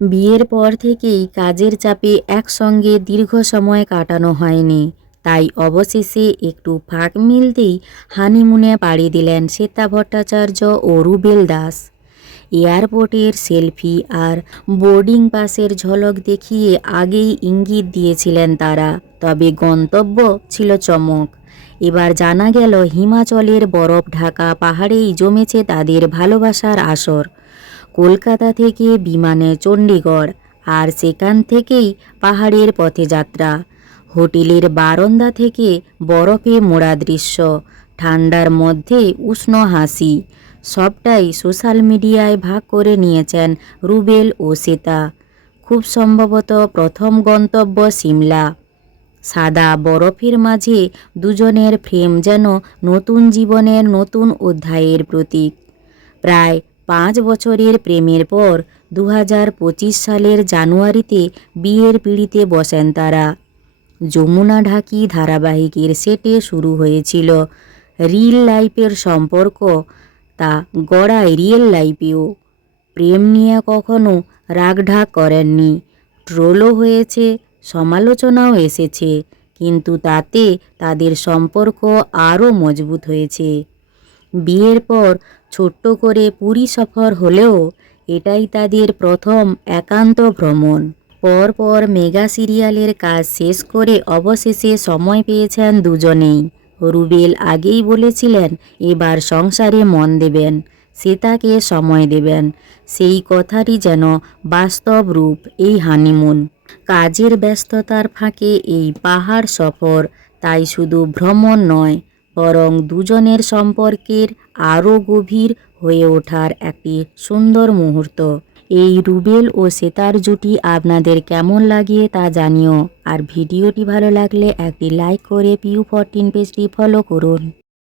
বিয়ের পর থেকেই কাজের চাপে একসঙ্গে দীর্ঘ সময় কাটানো হয়নি, তাই অবশেষে একটু ফাঁক মিলতেই হানিমুনে পাড়ি দিলেন শ্বেতা ভট্টাচার্য ও রুবেল দাস। এয়ারপোর্টের সেলফি আর বোর্ডিং পাসের ঝলক দেখিয়ে আগেই ইঙ্গিত দিয়েছিলেন তারা, তবে গন্তব্য ছিল চমক। এবার জানা গেল হিমাচলের বরফ ঢাকা পাহাড়েই জমেছে তাদের ভালোবাসার আসর। কলকাতা থেকে বিমানে চণ্ডীগড়, আর সেখান থেকেই পাহাড়ের পথে যাত্রা। হোটেলের বারান্দা থেকে বরফে মোড়া দৃশ্য, ঠান্ডার মধ্যে উষ্ণ হাসি, সবটাই সোশ্যাল মিডিয়ায় ভাগ করে নিয়েছেন রুবেল ও শ্বেতা। খুব সম্ভবত প্রথম গন্তব্য সিমলা। সাদা বরফের মাঝে দুজনের ফ্রেম যেন নতুন জীবনের নতুন অধ্যায়ের প্রতীক। প্রায় 5 বছরের প্রেমের পর 2025 সালের জানুয়ারিতে বিয়ের পিঁড়িতে বসেন তারা। যমুনা ঢাকি ধারাবাহিকের সেটে শুরু হয়েছিল রিল লাইফের সম্পর্ক, তা গড়ায় রিয়েল লাইফেও। প্রেম নিয়ে কখনো রাগঢাক করেননি, ট্রোলও হয়েছে, সমালোচনাও এসেছে, কিন্তু তাতে তাদের সম্পর্ক আরও মজবুত হয়েছে। বিয়ের পর ছোট্ট করে পুরী সফর হলেও এটাই তাদের প্রথম একান্ত ভ্রমণ। পরপর মেগা সিরিয়ালের কাজ শেষ করে অবশেষে সময় পেয়েছেন দুজনেই। রুবেল আগেই বলেছিলেন এবার সংসারে মন দেবেন, শ্বেতাকে সময় দেবেন। সেই কথারই যেন বাস্তব রূপ এই হানিমুন। কাজের ব্যস্ততার ফাঁকে এই পাহাড় সফর তাই শুধু ভ্রমণ নয়, বরং দুজনের সম্পর্কের আরও গভীর হয়ে ওঠার একটি সুন্দর মুহূর্ত। এই রুবেল ও শ্বেতার জুটি আপনাদের কেমন লাগে তা জানিও। আর ভিডিওটি ভালো লাগলে একটি লাইক করে PU14 পেজটি ফলো করুন।